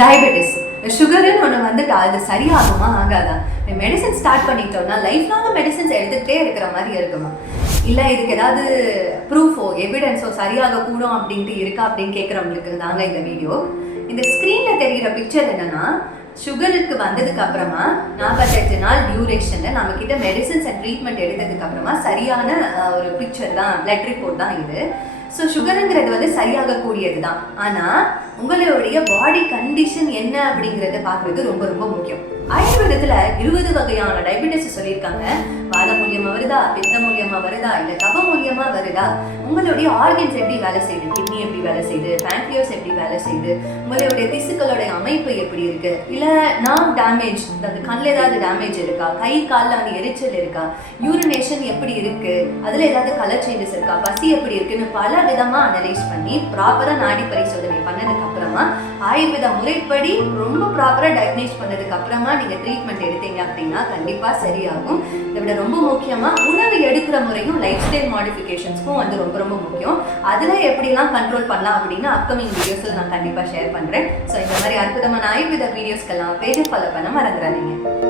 Diabetes சுகருன்னு ஒன்று வந்துட்டு அது சரியாகுமா ஆகாதா? மெடிசன் ஸ்டார்ட் பண்ணிட்டோம்னா லைஃப் லாங் மெடிசன்ஸ் எடுத்துக்கிட்டே இருக்கிற மாதிரி இருக்குமா? இல்லை இதுக்கு ஏதாவது ப்ரூஃபோ எவிடன்ஸோ சரியாக கூடும் அப்படின்ட்டு இருக்கா அப்படின்னு கேட்குறவங்களுக்கு தாங்க இந்த வீடியோ. இந்த ஸ்க்ரீனில் தெரிகிற பிக்சர் என்னன்னா, சுகருக்கு வந்ததுக்கு அப்புறமா 45 நாள் டியூரேஷனில் நம்மக்கிட்ட மெடிசன்ஸ் அண்ட் ட்ரீட்மெண்ட் எடுத்ததுக்கு அப்புறமா சரியான ஒரு பிக்சர் தான், பிளட் ரிப்போர்ட் தான் இது. ஸோ சுகருங்கிறது வந்து சரியாகக்கூடியது தான். ஆனால் உங்களுடைய பாடி கண்டிஷன் என்ன அப்படிங்கிறத பார்க்குறது ரொம்ப ரொம்ப முக்கியம். ஆயுர்வேதத்தில் 20 வகையான டயபெட்டிஸ் சொல்லியிருக்காங்க. வாத மூலியமாக வருதா, பித்த மூலியமாக வருதா, இல்லை கப மூலியமாக வருதா, உங்களுடைய ஆர்கன்ஸ் எப்படி வேலை செய்யுது, கிட்னி எப்படி வேலை செய்யுது, பேங்க்ரியாஸ் எப்படி வேலை செய்யுது, உங்களுடைய திசுக்களுடைய அமைப்பு எப்படி இருக்கு, இல்லை நர்வ் டேமேஜ், அதாவது கண்ணில் ஏதாவது டேமேஜ் இருக்கா, கை காலில் அந்த எரிச்சல் இருக்கா, யூரினேஷன் எப்படி இருக்கு, அதில் ஏதாவது கலர் சேஞ்சஸ் இருக்கா, பசி எப்படி இருக்குன்னு பல விதமாக அனலைஸ் பண்ணி ப்ராப்பராக நாடி பரிசோதனை பண்ணதுக்கு அப்புறமா ஆயுர்வேத முறைப்படி ரொம்ப ப்ராப்பராக டயக்னைஸ் பண்ணதுக்கு அப்புறமா நீங்கள் ட்ரீட்மெண்ட் எடுத்தீங்க அப்படின்னா கண்டிப்பாக சரியாகும். இதை விட ரொம்ப முக்கியமாக உணவு எடுக்கிற முறையும் லைஃப் ஸ்டைல் மாடிஃபிகேஷன்ஸ்க்கும் வந்து ரொம்ப ரொம்ப முக்கியம். அதில் எப்படிலாம் கண்ட்ரோல் பண்ணலாம் அப்படின்னு அப்கமிங் வீடியோஸில் நான் கண்டிப்பாக ஷேர் பண்ணுறேன். ஸோ இந்த மாதிரி அற்புதமான ஆயுர்வேத வீடியோஸ்க்கெல்லாம் பேஜை ஃபாலோ பண்ண மறந்துடாதீங்க.